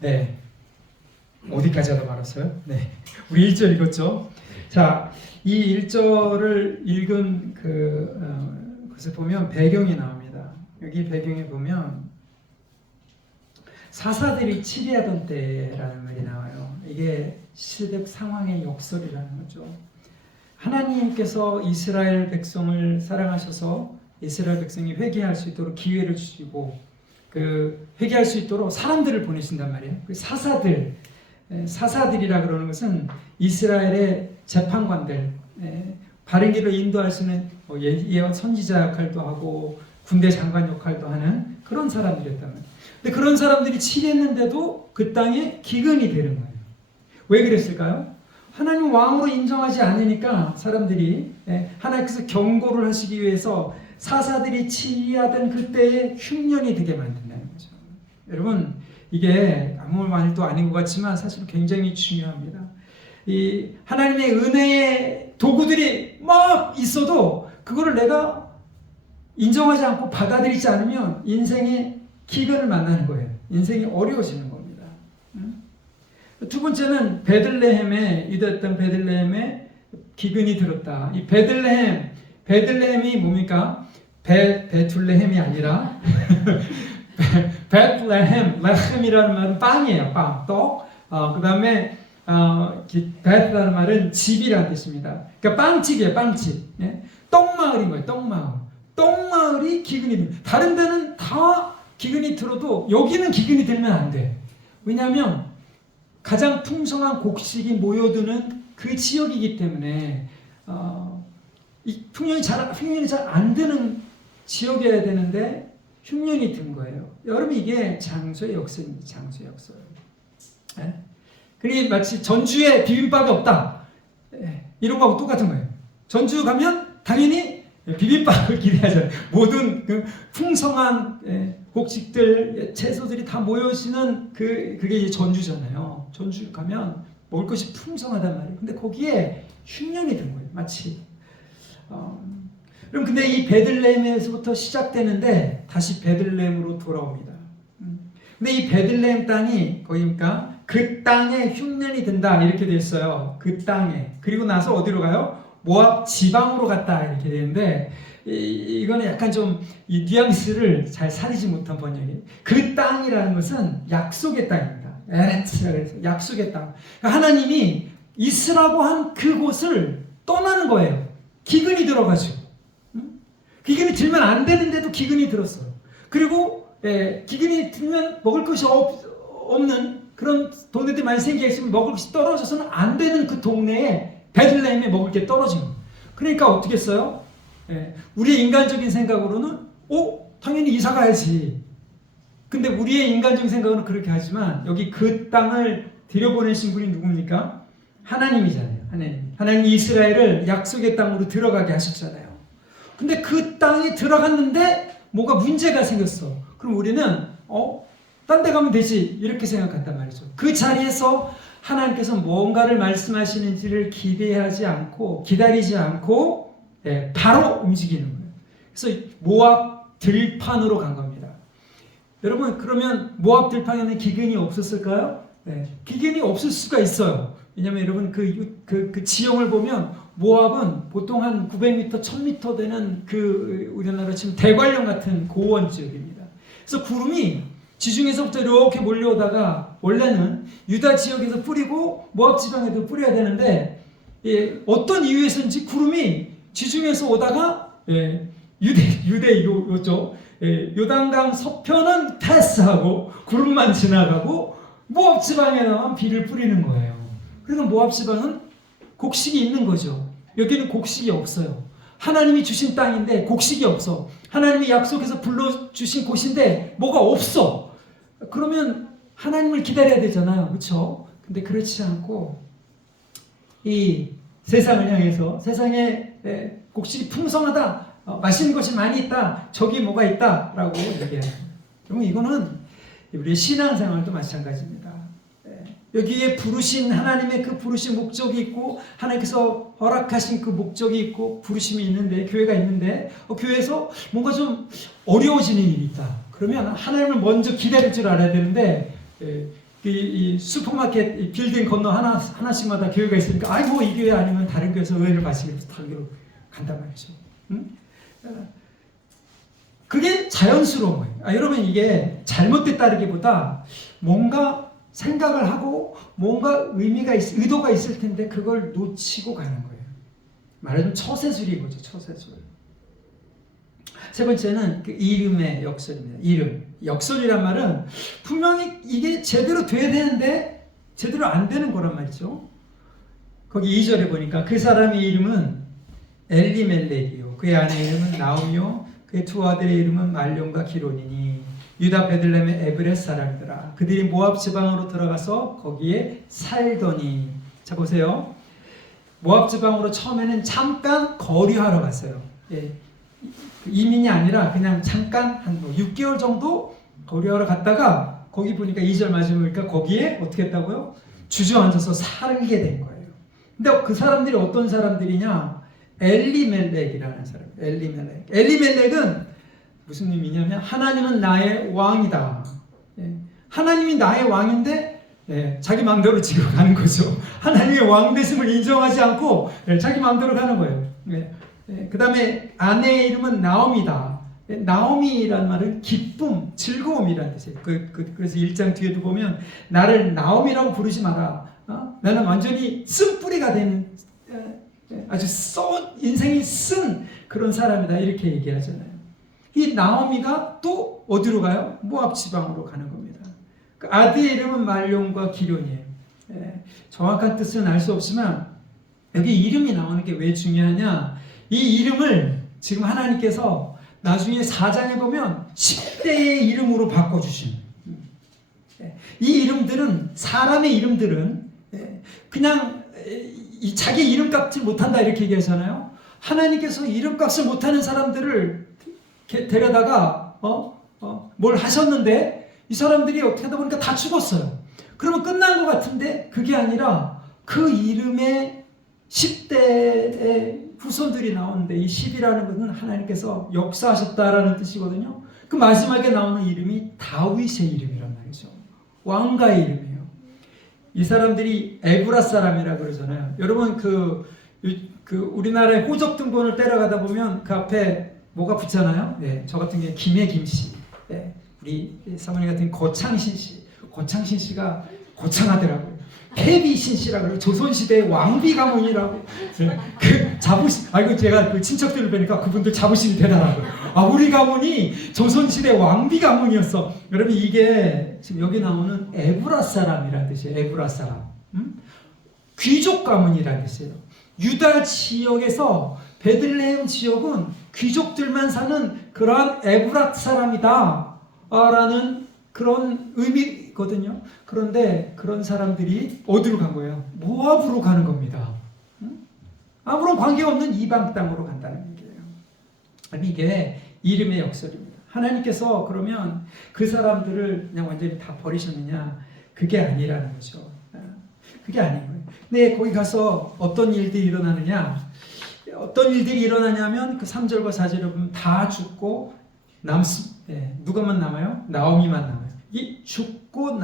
네. 어디까지 하다 말았어요? 네. 우리 1절 읽었죠? 자, 이 1절을 읽은 것을 보면 배경이 나옵니다. 여기 배경에 보면 사사들이 치리하던 때라는 말이 나와요. 이게 시대 상황의 역설이라는 거죠. 하나님께서 이스라엘 백성을 사랑하셔서 이스라엘 백성이 회개할 수 있도록 기회를 주시고 회개할 수 있도록 사람들을 보내신단 말이에요. 사사들이라 그러는 것은 이스라엘의 재판관들, 바른 길로 인도할 수 있는 예언 선지자 역할도 하고 군대 장관 역할도 하는 그런 사람들이었단 말이에요. 근데 그런 사람들이 치리했는데도 그 땅에 기근이 되는 거예요. 왜 그랬을까요? 하나님 왕으로 인정하지 않으니까 사람들이 하나님께서 경고를 하시기 위해서 사사들이 치리하던 그때에 흉년이 되게 만든다는 거죠. 여러분, 이게 아무 말도 아닌 것 같지만 사실 굉장히 중요합니다. 이 하나님의 은혜의 도구들이 막 있어도 그거를 내가 인정하지 않고 받아들이지 않으면 인생의 기근을 만나는 거예요. 인생이 어려워지는 겁니다. 두 번째는 유다의 땅 베들레헴에 기근이 들었다. 이 베들레헴이 뭡니까? 베툴레헴이 아니라 레헴이라는 말은 빵이에요. 빵, 떡. 그 다음에 베트라는 말은 집이라는 뜻입니다. 그러니까 빵집이에요. 빵집. 예? 떡마을인 거예요. 떡마을이 기근이 들어요. 다른 데는 다 기근이 들어도 여기는 기근이 들면 안 돼. 왜냐하면 가장 풍성한 곡식이 모여드는 그 지역이기 때문에 이 흉년이 잘 안 드는 지역이어야 되는데 흉년이 든 거예요. 여러분, 이게 장소의 역설입니다. 장소의 역설. 예? 그리고 마치 전주에 비빔밥이 없다. 이런 거하고 똑같은 거예요. 전주 가면 당연히 비빔밥을 기대하잖아요. 모든 그 풍성한 곡식들, 채소들이 다 모여지는 그게 이제 전주잖아요. 전주 가면 먹을 것이 풍성하단 말이에요. 근데 거기에 흉년이 든 거예요. 마치. 그럼 근데 이 베들레헴에서부터 시작되는데 다시 베들레헴으로 돌아옵니다. 근데 이 베들레헴 땅이 거기니까 그 땅에 흉년이 든다 이렇게 돼 있어요. 그 땅에. 그리고 나서 어디로 가요? 모압 지방으로 갔다 이렇게 되는데 이거는 약간 좀 이 뉘앙스를 잘 살리지 못한 번역이에요. 그 땅이라는 것은 약속의 땅입니다. 에레츠라 그래서 약속의 땅. 하나님이 있으라고 한 그곳을 떠나는 거예요. 기근이 들어가지고. 기근이 들면 안 되는데도 기근이 들었어요. 그리고 기근이 들면 먹을 것이 없는 그런 동네들이 많이 생기겠지만 먹을 것이 떨어져서는 안 되는 그 동네에 베들레헴에 먹을 게 떨어진 거예요. 그러니까 어떻게 했어요? 우리의 인간적인 생각으로는 당연히 이사 가야지. 근데 우리의 인간적인 생각은 그렇게 하지만 여기 그 땅을 들여보내신 분이 누굽니까? 하나님이잖아요. 하나님이 이스라엘을 약속의 땅으로 들어가게 하셨잖아요. 근데 그 땅에 들어갔는데 뭐가 문제가 생겼어. 그럼 우리는 딴 데 가면 되지 이렇게 생각한단 말이죠. 그 자리에서 하나님께서 뭔가를 말씀하시는지를 기대하지 않고 기다리지 않고 바로 움직이는 거예요. 그래서 모압 들판으로 간 겁니다. 여러분, 그러면 모압 들판에는 기근이 없었을까요? 기근이 없을 수가 있어요. 왜냐하면 여러분 그 지형을 보면 모압은 보통 한 900m, 1000m 되는 우리나라 지금 대관령 같은 고원 지역입니다. 그래서 구름이 지중해서부터 이렇게 몰려오다가 원래는 유다 지역에서 뿌리고 모압 지방에도 뿌려야 되는데 어떤 이유에서인지 구름이 지중해에서 오다가 유대 요쪽 요단강 서편은 패스하고 구름만 지나가고 모압 지방에만 비를 뿌리는 거예요. 그러니까 모압 지방은 곡식이 있는 거죠. 여기는 곡식이 없어요. 하나님이 주신 땅인데 곡식이 없어. 하나님이 약속해서 불러주신 곳인데 뭐가 없어. 그러면 하나님을 기다려야 되잖아요. 그렇죠? 근데 그렇지 않고 이 세상을 향해서 세상에 곡식이 풍성하다. 맛있는 것이 많이 있다. 저기 뭐가 있다. 라고 얘기해요. 그러면 이거는 우리의 신앙생활도 마찬가지입니다. 여기에 부르신 하나님의 그 부르신 목적이 있고 하나님께서 허락하신 그 목적이 있고 부르심이 있는데 교회가 있는데 교회에서 뭔가 좀 어려워지는 일이 있다. 그러면 하나님을 먼저 기다릴 줄 알아야 되는데 이 슈퍼마켓 이 빌딩 건너 하나씩마다 교회가 있으니까 아이고 이 교회 아니면 다른 교회에서 은혜를 받으시기 위해서 다른 교회로 간단 말이죠. 응? 그게 자연스러운 거예요. 여러분 이게 잘못됐다기보다 뭔가 생각을 하고 뭔가 의도가 있을 텐데 그걸 놓치고 가는 거예요. 말하자면 처세술인 거죠. 처세술. 세 번째는 그 이름의 역설입니다. 이름. 역설이란 말은 분명히 이게 제대로 돼야 되는데 제대로 안 되는 거란 말이죠. 거기 2절에 보니까 그 사람의 이름은 엘리멜렉이요. 그의 아내의 이름은 나오미요. 그의 두 아들의 이름은 말론과 기론이니 유다 베들레헴의 에브렛 사람이더라. 그들이 모압 지방으로 들어가서 거기에 살더니. 자 보세요. 모압 지방으로 처음에는 잠깐 거류하러 갔어요. 예. 이민이 아니라 그냥 잠깐 한 6개월 정도 거류하러 갔다가 거기 보니까 2절 마지막에 보니까 거기에 어떻게 했다고요? 주저앉아서 살게 된 거예요. 근데 그 사람들이 어떤 사람들이냐? 엘리멜렉이라는 사람. 엘리멜렉은 무슨 의미냐면 하나님은 나의 왕이다. 예. 하나님이 나의 왕인데 예, 자기 마음대로 지금 가는 거죠. 하나님의 왕되심을 인정하지 않고 예, 자기 마음대로 가는 거예요. 예. 그 다음에 아내의 이름은 나오미다. 나오미란 말은 기쁨, 즐거움이라는 뜻이에요. 그래서 1장 뒤에도 보면 나를 나오미라고 부르지 마라. 나는 완전히 쓴뿌리가 된 아주 인생이 쓴 그런 사람이다. 이렇게 얘기하잖아요. 이 나오미가 또 어디로 가요? 모압 지방으로 가는 겁니다. 그 아들의 이름은 말론과 기련이에요. 정확한 뜻은 알 수 없지만 여기 이름이 나오는 게 왜 중요하냐? 이 이름을 지금 하나님께서 나중에 4장에 보면 10대의 이름으로 바꿔주신 이 이름들은 사람의 이름들은 그냥 자기 이름값을 못한다 이렇게 얘기하잖아요. 하나님께서 이름값을 못하는 사람들을 데려다가 뭘 하셨는데 이 사람들이 어떻게 하다 보니까 다 죽었어요. 그러면 끝난 것 같은데 그게 아니라 그 이름의 10대의 후손들이 나오는데 이 10이라는 것은 하나님께서 역사하셨다라는 뜻이거든요. 그 마지막에 나오는 이름이 다윗의 이름이란 말이죠. 왕가의 이름이에요. 이 사람들이 에브라 사람이라고 그러잖아요. 여러분 그 우리나라의 호적 등본을 때려가다 보면 그 앞에 뭐가 붙잖아요. 네, 저 같은 경우에 김씨, 네, 우리 사모님 같은 고창신 씨가 고창하더라고요. 패비신 씨라고 그래요. 조선시대의 왕비 가문이라고. 이거 제가 그 친척들을 뵈니까 그분들 자부심이 대단하고요. 우리 가문이 조선시대 왕비 가문이었어. 여러분 이게 지금 여기 나오는 에브라 사람이라는 뜻이에요. 에브라 사람. 귀족 가문이라는 뜻이에요. 유다 지역에서 베들레헴 지역은 귀족들만 사는 그러한 에브라 사람이다 라는 그런 의미거든요. 그런데 그런 사람들이 어디로 간 거예요? 모압으로 가는 겁니다. 아무런 관계없는 이방 땅으로 간다는 얘기예요. 이게 이름의 역설입니다. 하나님께서 그러면 그 사람들을 그냥 완전히 다 버리셨느냐? 그게 아니라는 거죠. 그게 아닌 거예요. 근데 거기 가서 어떤 일들이 일어나느냐? 어떤 일들이 일어나냐면 그 3절과 4절에 보면 다 죽고 누가만 남아요? 나오미만 남아요. 이 죽고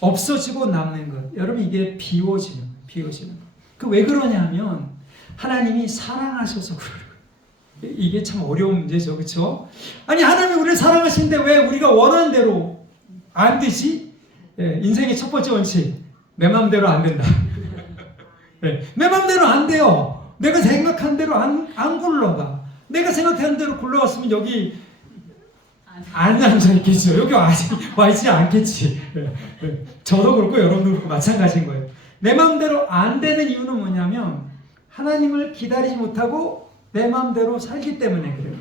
없어지고 남는 것. 여러분 이게 비워지는 것. 그 왜 그러냐면 하나님이 사랑하셔서 그래요. 이게 참 어려운 문제죠, 그렇죠? 아니 하나님이 우리를 사랑하시는데 왜 우리가 원하는 대로 안 되지? 인생의 첫 번째 원칙, 내 마음대로 안 된다. 내 마음대로 안 돼요. 내가 생각한 대로 안 굴러가. 내가 생각한 대로 굴러갔으면 여기 안 앉아있겠죠. 여기 와 있지 않겠지. 저도 그렇고 여러분도 그렇고 마찬가지인 거예요. 내 마음대로 안 되는 이유는 뭐냐면 하나님을 기다리지 못하고 내 마음대로 살기 때문에 그래요.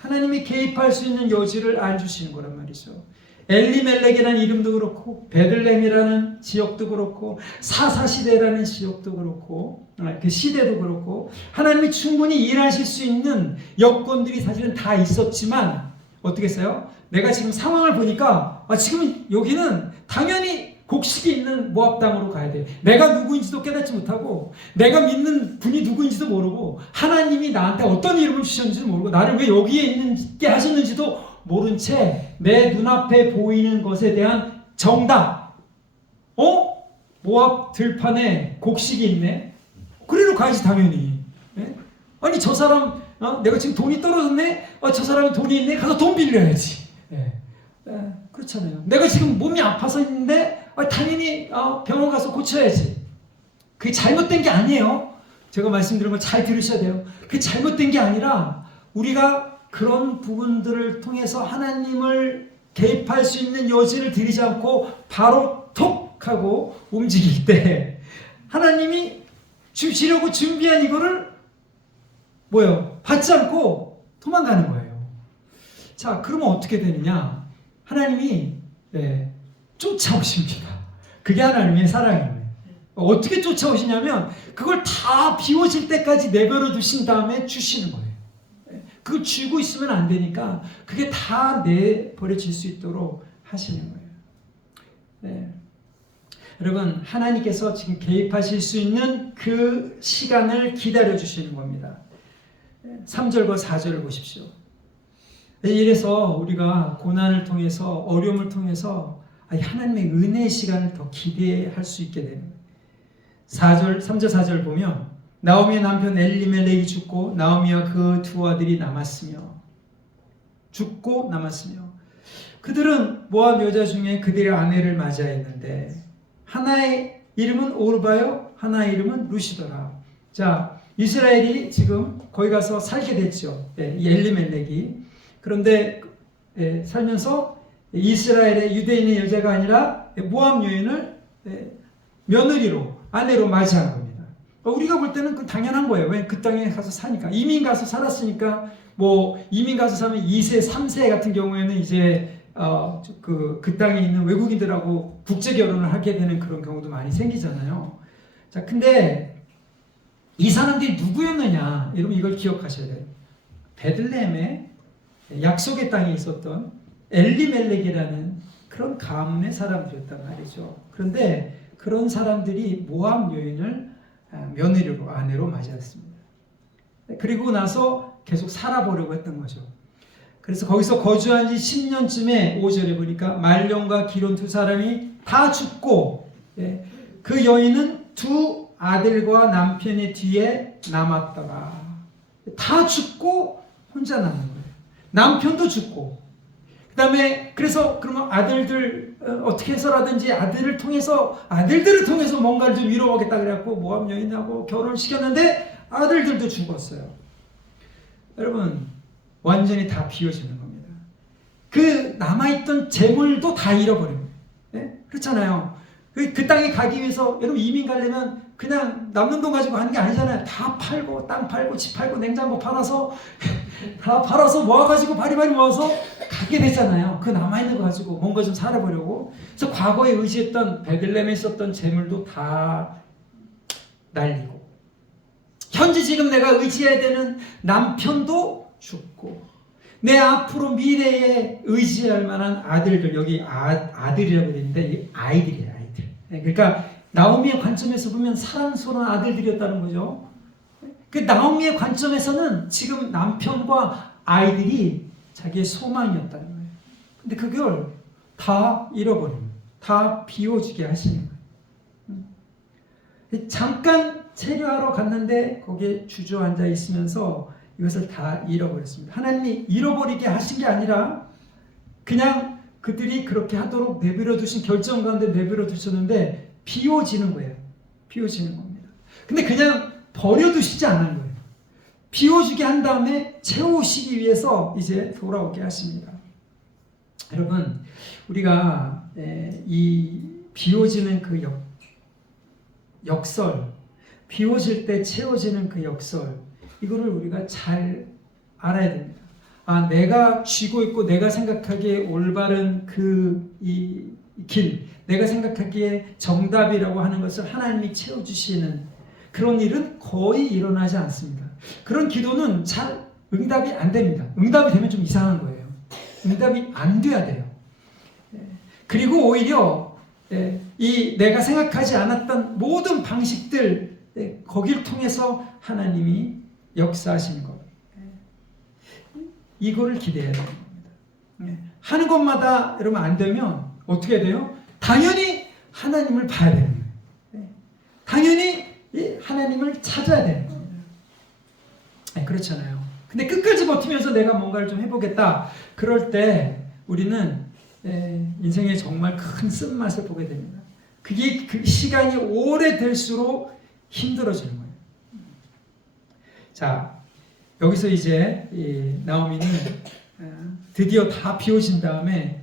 하나님이 개입할 수 있는 여지를 안 주시는 거란 말이죠. 엘리멜렉이라는 이름도 그렇고 베들레헴이라는 지역도 그렇고 사사시대라는 지역도 그렇고 그 시대도 그렇고 하나님이 충분히 일하실 수 있는 여건들이 사실은 다 있었지만 어떻게 했어요? 내가 지금 상황을 보니까 지금 여기는 당연히 곡식이 있는 모압 땅으로 가야 돼. 내가 누구인지도 깨닫지 못하고 내가 믿는 분이 누구인지도 모르고 하나님이 나한테 어떤 이름을 주셨는지도 모르고 나를 왜 여기에 있게 하셨는지도 모른 채 내 눈앞에 보이는 것에 대한 정답, 모압 들판에 곡식이 있네. 그래로 가야지 당연히. 예? 아니 저 사람 내가 지금 돈이 떨어졌네. 저 사람이 돈이 있네. 가서 돈 빌려야지. 예. 그렇잖아요. 내가 지금 몸이 아파서 있는데 당연히 병원 가서 고쳐야지. 그게 잘못된 게 아니에요. 제가 말씀드린 걸 잘 들으셔야 돼요. 그게 잘못된 게 아니라 우리가 그런 부분들을 통해서 하나님을 개입할 수 있는 여지를 들이지 않고 바로 톡 하고 움직일 때 하나님이 주시려고 준비한 이거를 받지 않고 도망가는 거예요. 자, 그러면 어떻게 되느냐? 하나님이 쫓아오십니다. 그게 하나님의 사랑이에요. 어떻게 쫓아오시냐면 그걸 다 비워질 때까지 내버려 두신 다음에 주시는 거예요. 그걸 쥐고 있으면 안 되니까 그게 다 내버려질 수 있도록 하시는 거예요. 네. 여러분, 하나님께서 지금 개입하실 수 있는 그 시간을 기다려 주시는 겁니다. 3절과 4절을 보십시오. 이래서 우리가 고난을 통해서 어려움을 통해서 하나님의 은혜의 시간을 더 기대할 수 있게 되는 거예요. 3절 4절 보면 나오미의 남편 엘리멜렉이 죽고 나오미와 그 두 아들이 죽고 남았으며 그들은 모압 여자 중에 그들의 아내를 맞이했는데 하나의 이름은 오르바요 하나의 이름은 루시더라. 자, 이스라엘이 지금 거기 가서 살게 됐죠. 이 엘리멜렉이. 그런데 살면서 이스라엘의 유대인의 여자가 아니라 모압 여인을 며느리로 아내로 맞이한 겁니다. 우리가 볼 때는 그 당연한 거예요. 왜? 그 땅에 가서 사니까. 이민 가서 살았으니까 이민 가서 살면 2세, 3세 같은 경우에는 이제 그 땅에 있는 외국인들하고 국제 결혼을 하게 되는 그런 경우도 많이 생기잖아요. 자, 근데 이 사람들이 누구였느냐? 여러분 이걸 기억하셔야 돼요. 베들레헴에 약속의 땅에 있었던 엘리멜렉이라는 그런 가문의 사람들이었단 말이죠. 그런데 그런 사람들이 모압 여인을 며느리로 아내로 맞이했습니다. 그리고 나서 계속 살아보려고 했던 거죠. 그래서 거기서 거주한 지 10년쯤에 5절에 보니까 말론과 기론 두 사람이 다 죽고 그 여인은 두 아들과 남편의 뒤에 남았더라. 다 죽고 혼자 남은 거예요. 남편도 죽고 그 다음에 그래서 그러면 아들들 어떻게 해서라든지 아들들을 통해서 뭔가를 좀 이루어보겠다 그래갖고 모압 여인하고 결혼을 시켰는데 아들들도 죽었어요. 여러분 완전히 다 비워지는 겁니다. 그 남아있던 재물도 다 잃어버립니다. 네? 그렇잖아요. 그 땅에 가기 위해서 여러분 이민 가려면 그냥 남는 돈 가지고 하는 게 아니잖아요. 다 팔고 땅 팔고 집 팔고 냉장고 팔아서 다 팔아서 모아가지고 바리바리 모아서 가게 되잖아요. 그 남아있는 거 가지고 뭔가 좀 살아보려고. 그래서 과거에 의지했던 베들레헴에 있었던 재물도 다 날리고 현재 지금 내가 의지해야 되는 남편도 죽고 내 앞으로 미래에 의지할 만한 아들들, 여기 아들이라고 되어 있는데 아이들이에요. 아이들. 그러니까 나오미의 관점에서 보면 사랑스러운 아들들이었다는 거죠. 그 나오미의 관점에서는 지금 남편과 아이들이 자기의 소망이었다는 거예요. 근데 그걸 다 잃어버립니다. 다 비워지게 하시는 거예요. 잠깐 체류하러 갔는데 거기에 주저앉아 있으면서 이것을 다 잃어버렸습니다. 하나님이 잃어버리게 하신 게 아니라 그냥 그들이 그렇게 하도록 내버려 두신 결정 가운데 내버려 두셨는데 비워지는 거예요. 비워지는 겁니다. 근데 그냥 버려두시지 않은 거예요. 비워주게 한 다음에 채우시기 위해서 이제 돌아오게 하십니다. 여러분, 우리가 이 비워지는 그 역설, 비워질 때 채워지는 그 역설, 이거를 우리가 잘 알아야 됩니다. 내가 쥐고 있고 내가 생각하기에 올바른 이 길, 내가 생각하기에 정답이라고 하는 것을 하나님이 채워주시는 그런 일은 거의 일어나지 않습니다. 그런 기도는 잘 응답이 안 됩니다. 응답이 되면 좀 이상한 거예요. 응답이 안 돼야 돼요. 그리고 오히려 이 내가 생각하지 않았던 모든 방식들 거기를 통해서 하나님이 역사하시는 것. 이거를 기대해야 되는 겁니다. 하는 것마다 여러분 안 되면 어떻게 돼요? 당연히 하나님을 봐야 되는 거예요. 네. 당연히 이 하나님을 찾아야 되는 겁니다. 네, 그렇잖아요. 근데 끝까지 버티면서 내가 뭔가를 좀 해보겠다. 그럴 때 우리는 인생에 정말 큰 쓴맛을 보게 됩니다. 그게 그 시간이 오래될수록 힘들어지는 거예요. 자, 여기서 이제 나오미는 드디어 다 비워진 다음에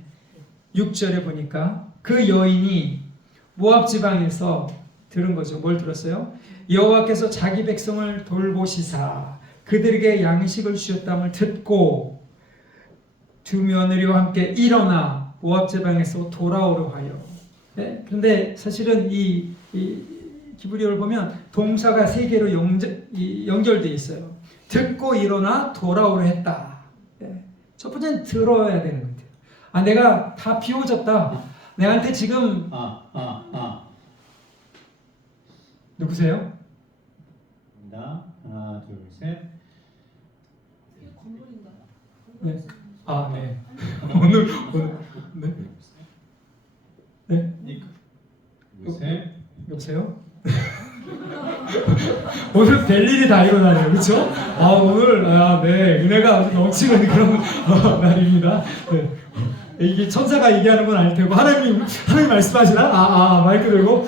6절에 보니까 그 여인이 모압 지방에서 들은 거죠. 뭘 들었어요? 여호와께서 자기 백성을 돌보시사 그들에게 양식을 주셨다함을 듣고 두 며느리와 함께 일어나 모압 지방에서 돌아오려 하여. 네? 그런데 사실은 이 기브리어를 보면 동사가 세 개로 연결되어 있어요. 듣고 일어나 돌아오려 했다. 네. 첫 번째는 들어야 되는 것 같아요. 아, 내가 다 비워졌다. 내한테 지금 누구세요? 하나, 둘, 셋. 네. 아, 네. 오늘 네. 네. 둘, 셋. 여보세요? 오늘 별일이 다 일어나네요, 그렇죠? 아, 오늘 네, 은혜가 아주 넘치는 그런 날입니다. 네. 이게 천사가 얘기하는 건 아닐 테고 하나님 말씀하시나? 마이크 들고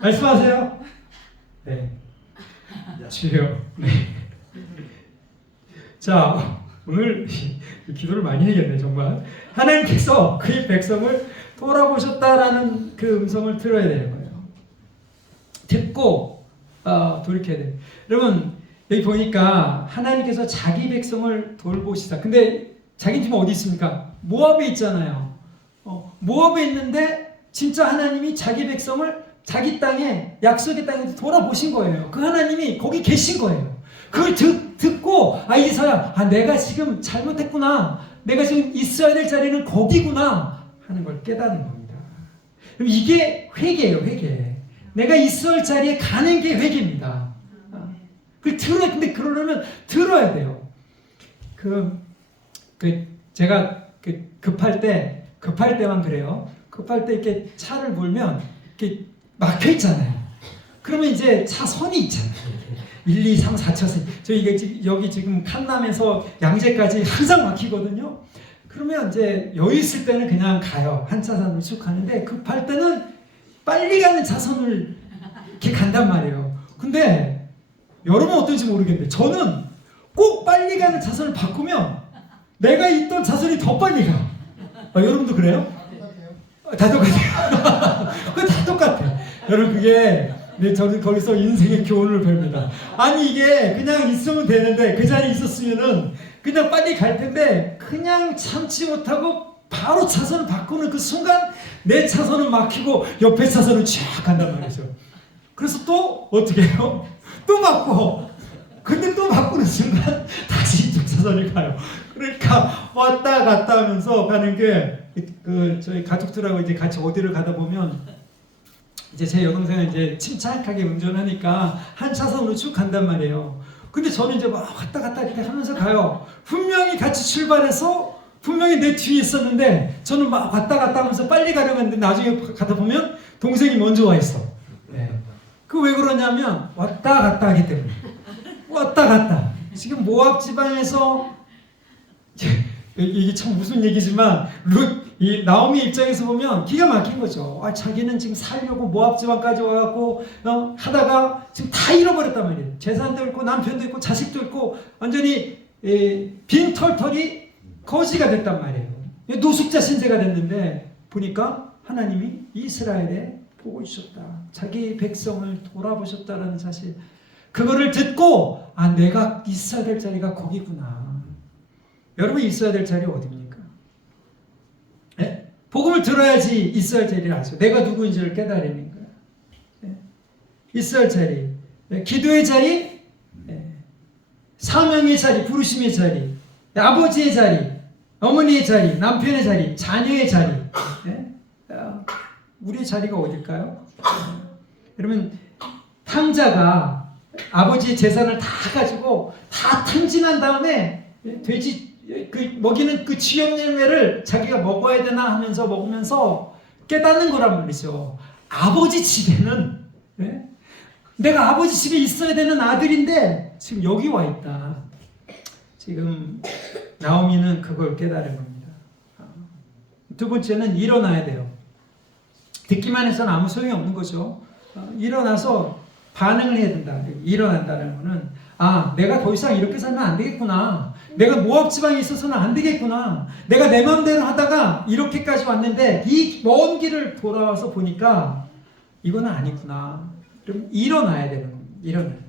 말씀하세요. 네. 주여. 네. 자, 오늘 기도를 많이 해야겠네 정말. 하나님께서 그의 백성을 돌아보셨다라는 그 음성을 들어야 되는 거예요. 듣고 돌이켜야 돼요. 여러분 여기 보니까 하나님께서 자기 백성을 돌보시다. 근데 자기 지금 어디 있습니까? 모압에 있잖아요. 모압에 있는데 진짜 하나님이 자기 백성을 자기 땅에 약속의 땅에 돌아보신 거예요. 그 하나님이 거기 계신 거예요. 그걸 듣고 이제서야 내가 지금 잘못했구나. 내가 지금 있어야 될 자리는 거기구나 하는 걸 깨닫는 겁니다. 그럼 이게 회개예요. 회개. 내가 있어야 할 자리에 가는 게 회개입니다. 근데 그러려면 들어야 돼요. 제가 급할 때만 그래요. 급할 때 이렇게 차를 몰면 이렇게 막혀 있잖아요. 그러면 이제 차선이 있잖아요. 1, 2, 3, 4차선. 여기 지금 칸남에서 양재까지 항상 막히거든요. 그러면 이제 여유 있을 때는 그냥 가요. 한 차선을 쭉 가는데 급할 때는 빨리 가는 차선을 이렇게 간단 말이에요. 근데 여러분 어떤지 모르겠는데 저는 꼭 빨리 가는 차선을 바꾸면 내가 있던 차선이 더 빨리 가. 여러분도 그래요? 다 똑같아요. 그거 다 똑같아요. 여러분 저는 거기서 인생의 교훈을 배웁니다. 아니 이게 그냥 있으면 되는데 그 자리에 있었으면은 그냥 빨리 갈 텐데 그냥 참지 못하고 바로 차선을 바꾸는 그 순간 내 차선은 막히고 옆에 차선은 쫙 간단 말이죠. 그래서 또 어떻게 해요? 또 바꿔. 근데 또 바꾸는 순간 다시 이쪽 차선을 가요. 그러니까 왔다 갔다 하면서 가는 게 저희 가족들하고 이제 같이 어디를 가다 보면 이제 제 여동생은 이제 침착하게 운전하니까 한 차선으로 쭉 간단 말이에요. 근데 저는 이제 막 왔다 갔다 이렇게 하면서 가요. 분명히 같이 출발해서 분명히 내 뒤에 있었는데 저는 막 왔다 갔다 하면서 빨리 가려고 했는데 나중에 가다 보면 동생이 먼저 와 있어. 네. 그 왜 그러냐면 왔다 갔다 하기 때문에. 왔다 갔다. 지금 모압 지방에서 이게 참 무슨 얘기지만 이 나오미 입장에서 보면 기가 막힌 거죠. 자기는 지금 살려고 모압 지방까지 와갖고 하다가 지금 다 잃어버렸단 말이에요. 재산도 잃고 남편도 잃고 자식도 잃고 완전히 빈털털이 거지가 됐단 말이에요. 노숙자 신세가 됐는데 보니까 하나님이 이스라엘에 보고 있었다. 자기 백성을 돌아보셨다라는 사실. 그거를 듣고 내가 있어야 될 자리가 거기구나. 여러분이 있어야 될 자리 어디입니까? 네? 복음을 들어야지 있어야 할 자리를 아죠. 내가 누구인지를 깨달으는 거야. 네? 있어야 할 자리, 네? 기도의 자리, 네? 사명의 자리, 부르심의 자리, 아버지의 자리, 어머니의 자리, 남편의 자리, 자녀의 자리. 네? 우리의 자리가 어딜까요? 여러분 탕자가 아버지의 재산을 다 가지고 다 탕진한 다음에 돼지 먹이는 그 쥐염내를 자기가 먹어야 되나 하면서 먹으면서 깨닫는 거란 말이죠. 아버지 집에는 내가 아버지 집에 있어야 되는 아들인데 지금 여기 와 있다. 지금 나오미는 그걸 깨달은 겁니다. 두 번째는 일어나야 돼요. 듣기만 해서는 아무 소용이 없는 거죠. 일어나서 반응을 해야 된다. 일어난다는 거는 내가 더 이상 이렇게 살면 안 되겠구나. 내가 모압 지방에 있어서는 안 되겠구나. 내가 내 마음대로 하다가 이렇게까지 왔는데 이 먼 길을 돌아와서 보니까 이거는 아니구나. 그럼 일어나야 되는 겁니다. 일어나요.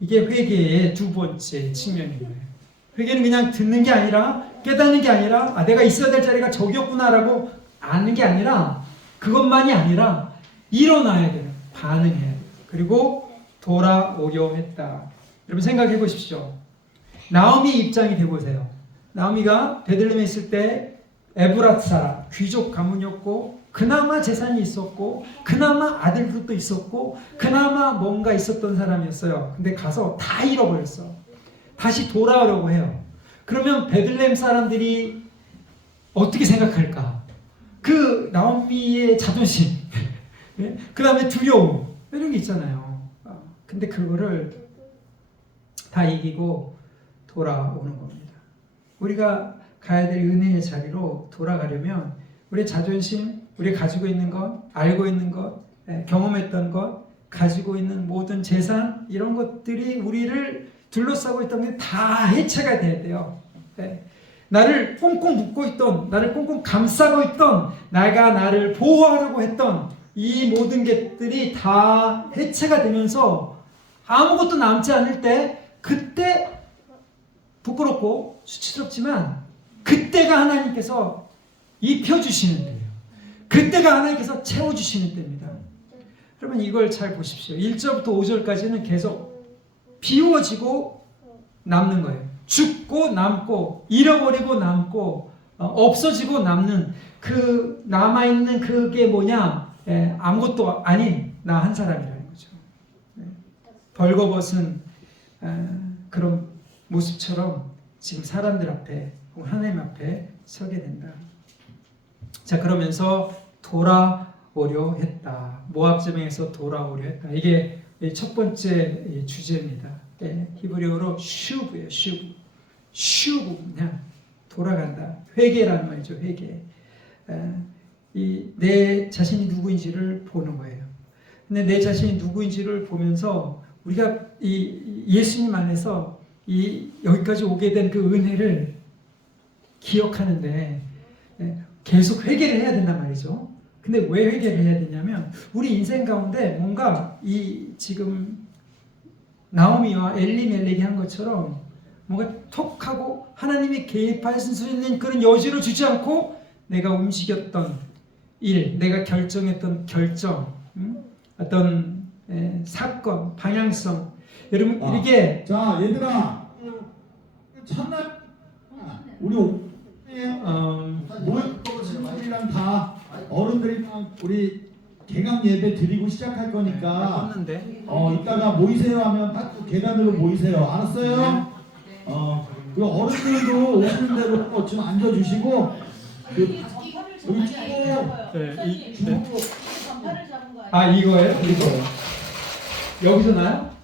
이게 회개의 두 번째 측면인 거예요. 회개는 그냥 듣는 게 아니라 깨닫는 게 아니라 내가 있어야 될 자리가 저기였구나라고 아는 게 아니라 그것만이 아니라 일어나야 돼요. 반응해야 돼요. 그리고 돌아오려 했다. 여러분 생각해 보십시오. 나오미의 입장이 되보세요. 나오미가 베들레헴에 있을 때 에브랏 사람, 귀족 가문이었고 그나마 재산이 있었고 그나마 아들도 있었고 그나마 뭔가 있었던 사람이었어요. 근데 가서 다 잃어버렸어. 다시 돌아오려고 해요. 그러면 베들레헴 사람들이 어떻게 생각할까? 그 나오미의 자존심, 그 다음에 두려움 이런 게 있잖아요. 근데 그거를 다 이기고 돌아오는 겁니다. 우리가 가야 될 은혜의 자리로 돌아가려면 우리의 자존심, 우리가 가지고 있는 것, 알고 있는 것, 경험했던 것, 가지고 있는 모든 재산 이런 것들이 우리를 둘러싸고 있던 게 다 해체가 돼야 돼요. 나를 꽁꽁 묶고 있던, 나를 꽁꽁 감싸고 있던, 내가 나를 보호하려고 했던 이 모든 것들이 다 해체가 되면서 아무것도 남지 않을 때 그때 부끄럽고 수치스럽지만 그때가 하나님께서 입혀주시는 때예요. 그때가 하나님께서 채워주시는 때입니다. 여러분 이걸 잘 보십시오. 1절부터 5절까지는 계속 비워지고 남는 거예요. 죽고 남고 잃어버리고 남고 없어지고 남는 그 남아있는 그게 뭐냐? 아무것도 아닌 나 한 사람이라는 거죠. 벌거벗은 그런 모습처럼 지금 사람들 앞에 하나님 앞에 서게 된다. 자 그러면서 돌아오려 했다. 모압 지방에서 돌아오려 했다. 이게 첫 번째 주제입니다. 히브리어로 슈브예요. 슈브 그냥 돌아간다. 회개라는 말이죠. 회개. 내 자신이 누구인지를 보는 거예요. 근데 내 자신이 누구인지를 보면서 우리가 이 예수님 안에서 여기까지 오게 된 그 은혜를 기억하는데 계속 회개를 해야 된단 말이죠. 근데 왜 회개를 해야 되냐면 우리 인생 가운데 뭔가 지금 나오미와 엘리멜렉이 한 것처럼 뭔가 톡 하고 하나님이 개입하실 수 있는 그런 여지를 주지 않고 내가 움직였던 일, 내가 결정했던 결정, 어떤 사건, 방향성. 여러분 이게 자 얘들아 첫날 우리 친구들이랑 다 어른들이랑 우리 개강 예배 드리고 시작할 거니까 떴는데 이따가 모이세요 하면 딱 계단으로 모이세요. 알았어요? 그 어른들도 오시는 대로 좀 앉아주시고 여기 쭉 이거예요? 이거예요. 여기서 나요?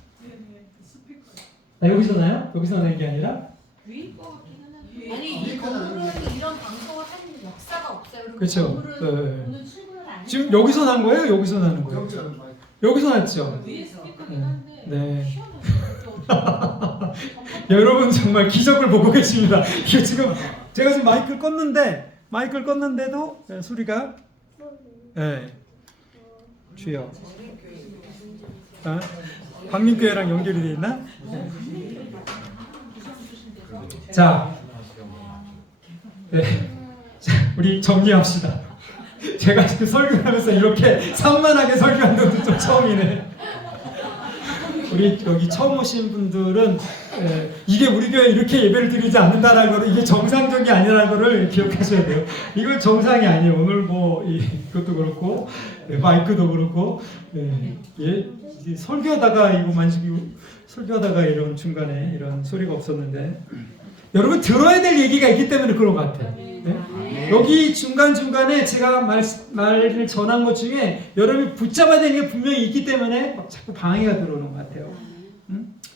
여기서 나요? 여기서 나는 게 아니라? 위일 것 같기는 한데. 아니 이 건물은 이런 방송을 하는 역사가 없어요. 그리고 그렇죠. 건물은 오늘 출근을 안 지금 여기서 난 거예요? 여기서 나는 거예요? 여기서 났죠? 위에 스피커긴 한데. 네. 시원해요. 여러분 정말 기적을 보고 계십니다. 이게 지금 제가 지금 마이크를 껐는데도 소리가 주여. 광림교회랑 연결이 돼 있나? 자, 자, 우리 정리합시다. 제가 지금 설교하면서 이렇게 산만하게 설교한 것도 좀 처음이네. 우리 여기 처음 오신 분들은 이게 우리 교회 이렇게 예배를 드리지 않는다라는 거를 이게 정상적이 아니라는 거를 기억하셔야 돼요. 이건 정상이 아니에요. 오늘 뭐 이것도 그렇고 마이크도 그렇고 설교하다가 이거 만지고 설교하다가 이런 중간에 이런 소리가 없었는데 여러분 들어야 될 얘기가 있기 때문에 그런 것 같아요. 네? 여기 중간중간에 제가 말을 전한 것 중에 여러분이 붙잡아야 되는 게 분명히 있기 때문에 막 자꾸 방해가 들어오는 것 같아요.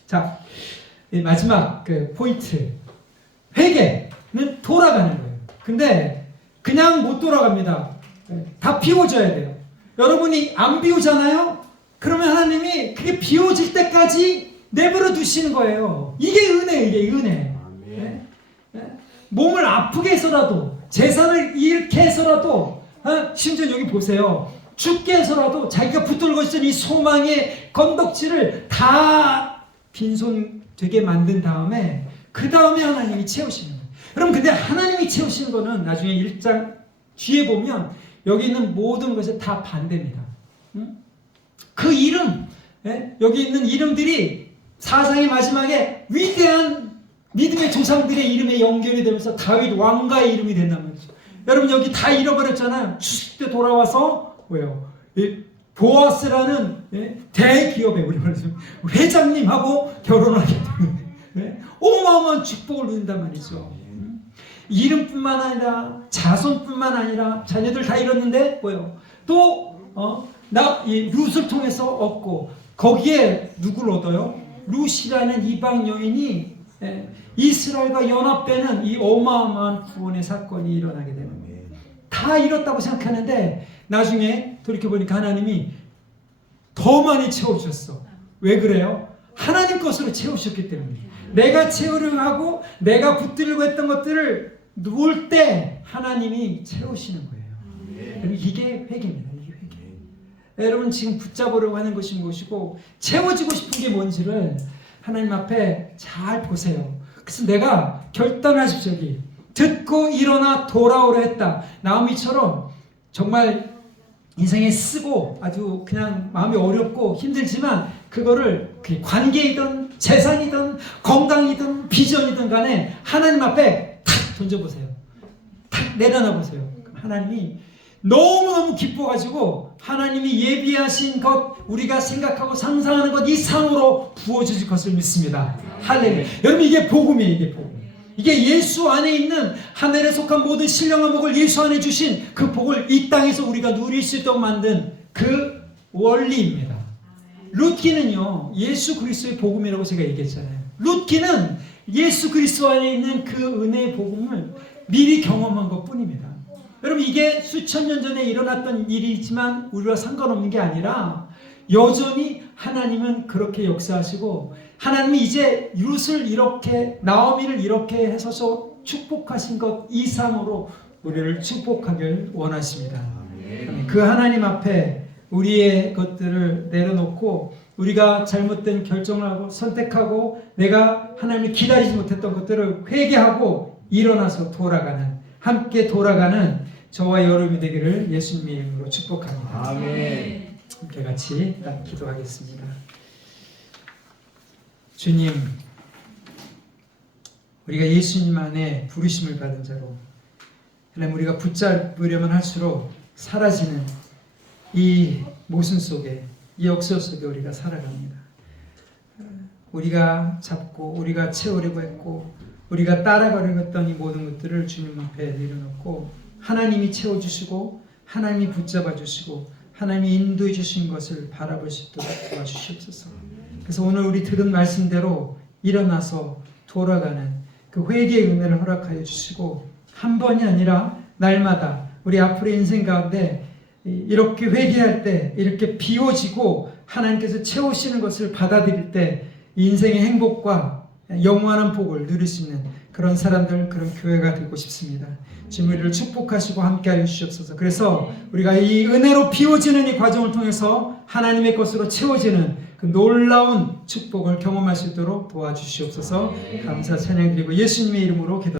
자, 마지막 그 포인트. 회개는 돌아가는 거예요. 근데 그냥 못 돌아갑니다. 다 비워져야 돼요. 여러분이 안 비우잖아요? 그러면 하나님이 그게 비워질 때까지 내버려 두시는 거예요. 이게 은혜예요, 이게 은혜. 네? 네? 몸을 아프게 해서라도, 재산을 잃게 해서라도, 심지어 여기 보세요. 죽게 해서라도 자기가 붙들고 있던 이 소망의 건덕지를 다 빈손 되게 만든 다음에 그 다음에 하나님이 채우시는 거예요. 여러분 근데 하나님이 채우시는 거는 나중에 1장 뒤에 보면 여기 있는 모든 것이 다 반대입니다. 그 이름, 여기 있는 이름들이 사상의 마지막에 위대한 믿음의 조상들의 이름에 연결이 되면서 다윗 왕가의 이름이 된단 말이죠. 여러분 여기 다 잃어버렸잖아요. 추수 때 돌아와서 뭐예요? 보아스라는 대기업의 우리 말해서 회장님하고 결혼하게 되는 어마어마한 축복을 누린단 말이죠. 이름뿐만 아니라 자손뿐만 아니라 자녀들 다 잃었는데 뭐예요? 또 이 룻을 통해서 얻고 거기에 누구를 얻어요? 룻이라는 이방 여인이 이스라엘과 연합되는 이 어마어마한 구원의 사건이 일어나게 되는 거예요. 다 잃었다고 생각하는데 나중에 돌이켜보니까 하나님이 더 많이 채워주셨어. 왜 그래요? 하나님 것으로 채우셨기 때문에. 내가 채우려고 하고 내가 붙들려고 했던 것들을 놓을 때 하나님이 채우시는 거예요. 이게 회개입니다. 이게 회개. 여러분 지금 붙잡으려고 하는 것인 것이고 채워지고 싶은 게 뭔지를 하나님 앞에 잘 보세요. 그래서 내가 결단하십시오. 여기 듣고 일어나 돌아오려 했다. 나오미처럼 정말 인생에 쓰고 아주 그냥 마음이 어렵고 힘들지만 그거를 관계이든 재산이든 건강이든 비전이든 간에 하나님 앞에 탁 던져보세요. 탁 내려놔 보세요. 하나님이 너무너무 기뻐가지고 하나님이 예비하신 것 우리가 생각하고 상상하는 것 이상으로 부어주실 것을 믿습니다. 할렐루야. 여러분 이게 복음이에요. 이게 복음. 이게 예수 안에 있는 하늘에 속한 모든 신령한 복을 예수 안에 주신 그 복을 이 땅에서 우리가 누릴 수 있도록 만든 그 원리입니다. 룻기는요 예수 그리스도의 복음이라고 제가 얘기했잖아요. 룻기는 예수 그리스도 안에 있는 그 은혜의 복음을 미리 경험한 것 뿐입니다. 여러분 이게 수천 년 전에 일어났던 일이지만 우리와 상관없는 게 아니라 여전히 하나님은 그렇게 역사하시고 하나님이 이제 룻을 이렇게 나오미를 이렇게 해서 축복하신 것 이상으로 우리를 축복하길 원하십니다. 그 하나님 앞에 우리의 것들을 내려놓고 우리가 잘못된 결정을 하고 선택하고 내가 하나님을 기다리지 못했던 것들을 회개하고 일어나서 돌아가는 함께 돌아가는 저와 여러분이 되기를 예수님의 이름으로 축복합니다. 아멘. 함께 같이 기도하겠습니다. 주님, 우리가 예수님 안에 부르심을 받은 자로 하나님 우리가 붙잡으려면 할수록 사라지는 이 모순 속에 이 역사 속에 우리가 살아갑니다. 우리가 잡고 우리가 채우려고 했고 우리가 따라가려고 했던 이 모든 것들을 주님 앞에 내려놓고 하나님이 채워주시고 하나님이 붙잡아 주시고 하나님이 인도해 주신 것을 바라볼 수 있도록 도와주시옵소서. 그래서 오늘 우리 들은 말씀대로 일어나서 돌아가는 그 회개의 은혜를 허락하여 주시고 한 번이 아니라 날마다 우리 앞으로의 인생 가운데 이렇게 회개할 때 이렇게 비워지고 하나님께서 채우시는 것을 받아들일 때 인생의 행복과 영원한 복을 누릴 수 있는 그런 사람들, 그런 교회가 되고 싶습니다. 주님 우리를 축복하시고 함께하여 주시옵소서. 그래서 우리가 이 은혜로 비워지는 이 과정을 통해서 하나님의 것으로 채워지는 그 놀라운 축복을 경험할 수 있도록 도와주시옵소서. 감사 찬양드리고 예수님의 이름으로 기도